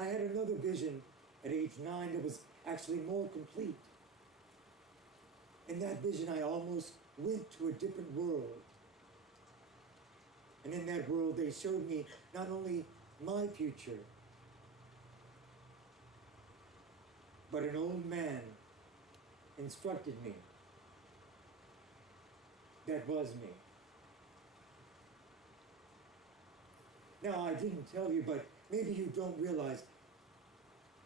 I had another vision at age 9 that was actually more complete. In that vision, I almost went to a different world. And in that world, they showed me not only my future, but an old man instructed me. That was me. Now, I didn't tell you, but maybe you don't realize,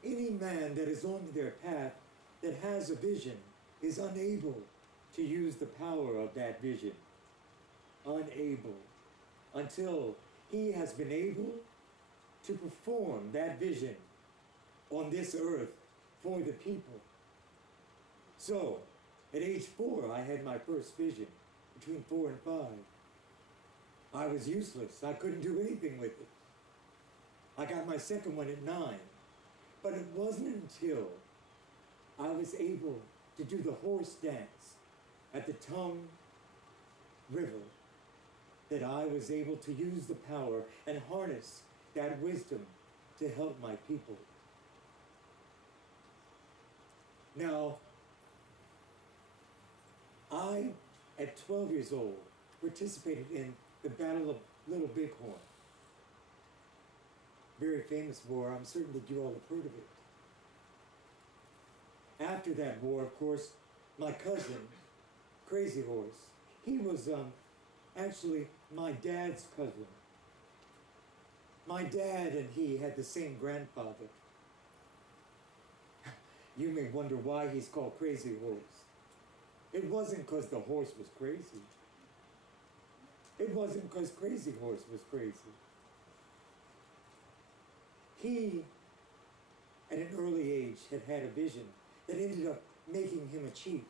any man that is on their path that has a vision is unable to use the power of that vision. Unable. Until he has been able to perform that vision on this earth for the people. So, at age 4, I had my first vision, between 4 and 5. I was useless. I couldn't do anything with it. I got my second one at 9. But it wasn't until I was able to do the horse dance at the Tongue River that I was able to use the power and harness that wisdom to help my people. Now, I, at 12 years old, participated in the Battle of Little Bighorn. Very famous war. I'm certain that you all have heard of it. After that war, of course, my cousin, Crazy Horse, he was actually my dad's cousin. My dad and he had the same grandfather. You may wonder why he's called Crazy Horse. It wasn't because the horse was crazy. It wasn't because Crazy Horse was crazy. He, at an early age, had had a vision that ended up making him a chief.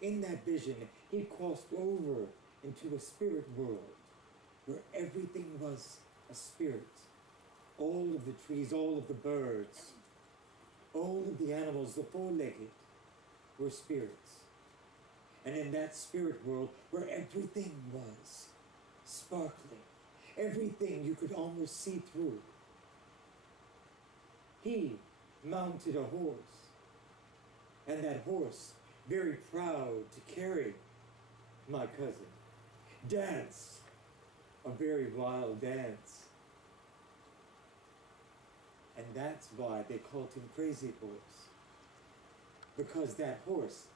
In that vision, he crossed over into a spirit world where everything was a spirit. All of the trees, all of the birds, all of the animals, the four-legged, were spirits. And in that spirit world where everything was sparkling, everything you could almost see through, he mounted a horse. And that horse, very proud to carry my cousin, danced a very wild dance. And that's why they called him Crazy Horse. Because that horse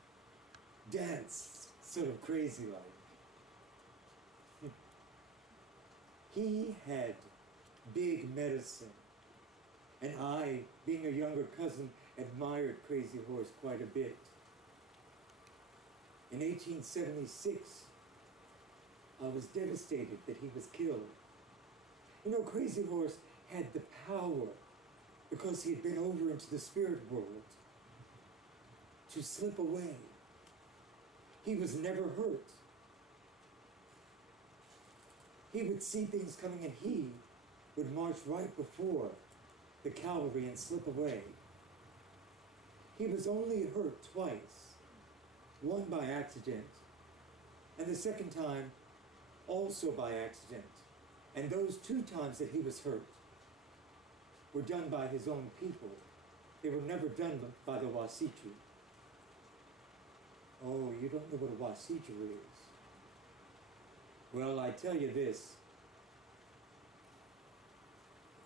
danced sort of crazy like. He had big medicine. And I, being a younger cousin, admired Crazy Horse quite a bit. In 1876, I was devastated that he was killed. You know, Crazy Horse had the power, because he had been over into the spirit world, to slip away. He was never hurt. He would see things coming and he would march right before the cavalry and slip away. He was only hurt twice, one by accident, and the second time also by accident. And those 2 times that he was hurt were done by his own people. They were never done by the Wasichu. Oh, you don't know what a Wasichu is. Well, I tell you this.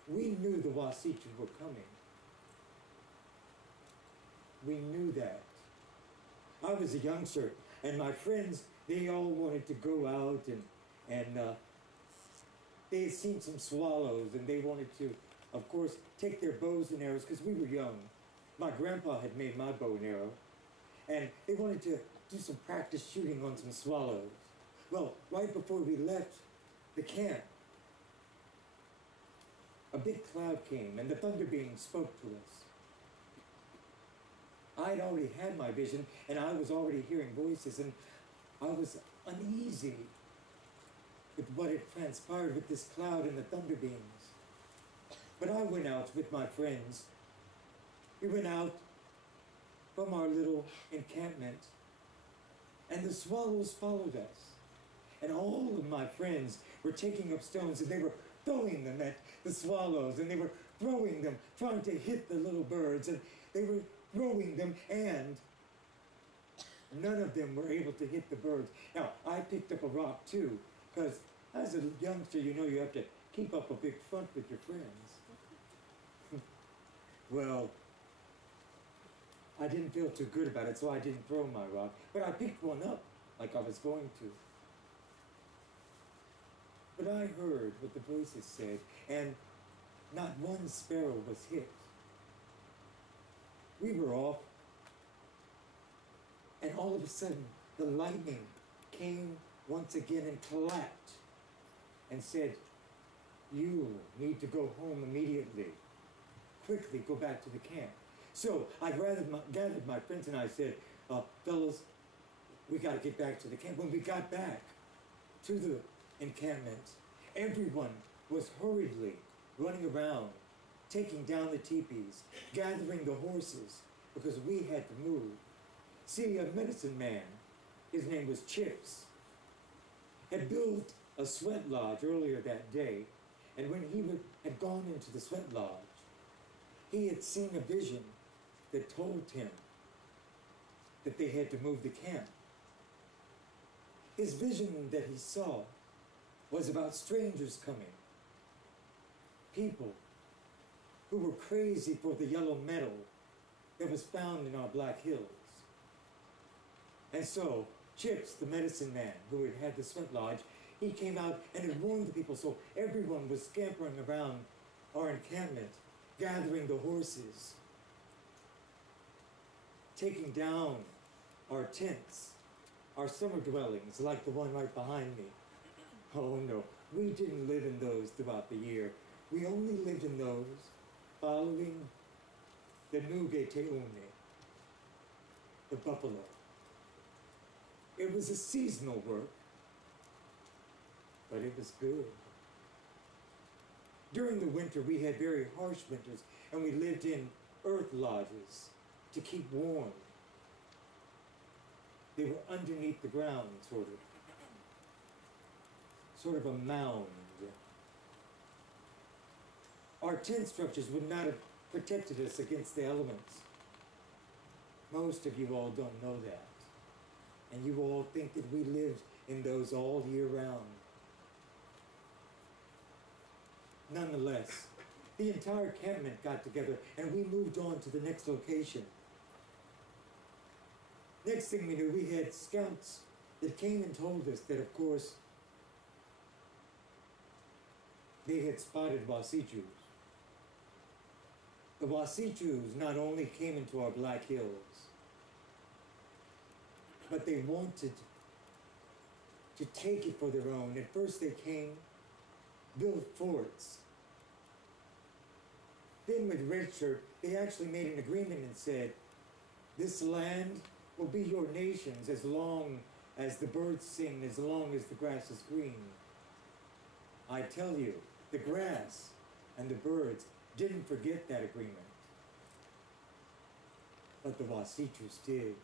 We knew the Wasichu were coming. We knew that. I was a youngster, and my friends, they all wanted to go out and they had seen some swallows, and they wanted to, of course, take their bows and arrows, because we were young. My grandpa had made my bow and arrow, and they wanted to do some practice shooting on some swallows. Well, right before we left the camp, a big cloud came, and the thunder beings spoke to us. I'd already had my vision, and I was already hearing voices, and I was uneasy with what had transpired with this cloud and the thunder beings. But I went out with my friends. We went out from our little encampment, and the swallows followed us. And all of my friends were taking up stones, and they were throwing them at the swallows, and they were throwing them, trying to hit the little birds, and they were throwing them, and none of them were able to hit the birds. Now, I picked up a rock too, because as a youngster, you know you have to keep up a big front with your friends. Well, I didn't feel too good about it, so I didn't throw my rock, but I picked one up like I was going to. But I heard what the voices said, and not one sparrow was hit. We were off, and all of a sudden, the lightning came once again and clapped and said, "You need to go home immediately. Quickly go back to the camp." So I gathered my friends and I said, "Fellas, we got to get back to the camp." When we got back to the encampment, everyone was hurriedly running around, taking down the teepees, gathering the horses, because we had to move. See, a medicine man, his name was Chips, had built a sweat lodge earlier that day, and when he had gone into the sweat lodge, he had seen a vision that told him that they had to move the camp. His vision that he saw was about strangers coming, people who were crazy for the yellow metal that was found in our Black Hills. And so, Chips, the medicine man who had had the sweat lodge, he came out and had warned the people, so everyone was scampering around our encampment, gathering the horses, taking down our tents, our summer dwellings, like the one right behind me. Oh no, we didn't live in those throughout the year. We only lived in those following the Nuge Teune, the buffalo. It was a seasonal work, but it was good. During the winter, we had very harsh winters, and we lived in earth lodges to keep warm. They were underneath the ground, sort of a mound. Our tent structures would not have protected us against the elements. Most of you all don't know that. And you all think that we lived in those all year round. Nonetheless, the entire encampment got together and we moved on to the next location. Next thing we knew, we had scouts that came and told us that, of course, they had spotted Wasichus. The Wasichus not only came into our Black Hills, but they wanted to take it for their own. At first they came, built forts. Then with Red Shirt, they actually made an agreement and said, this land will be your nations as long as the birds sing, as long as the grass is green. I tell you, the grass and the birds didn't forget that agreement. But the Wasichus did.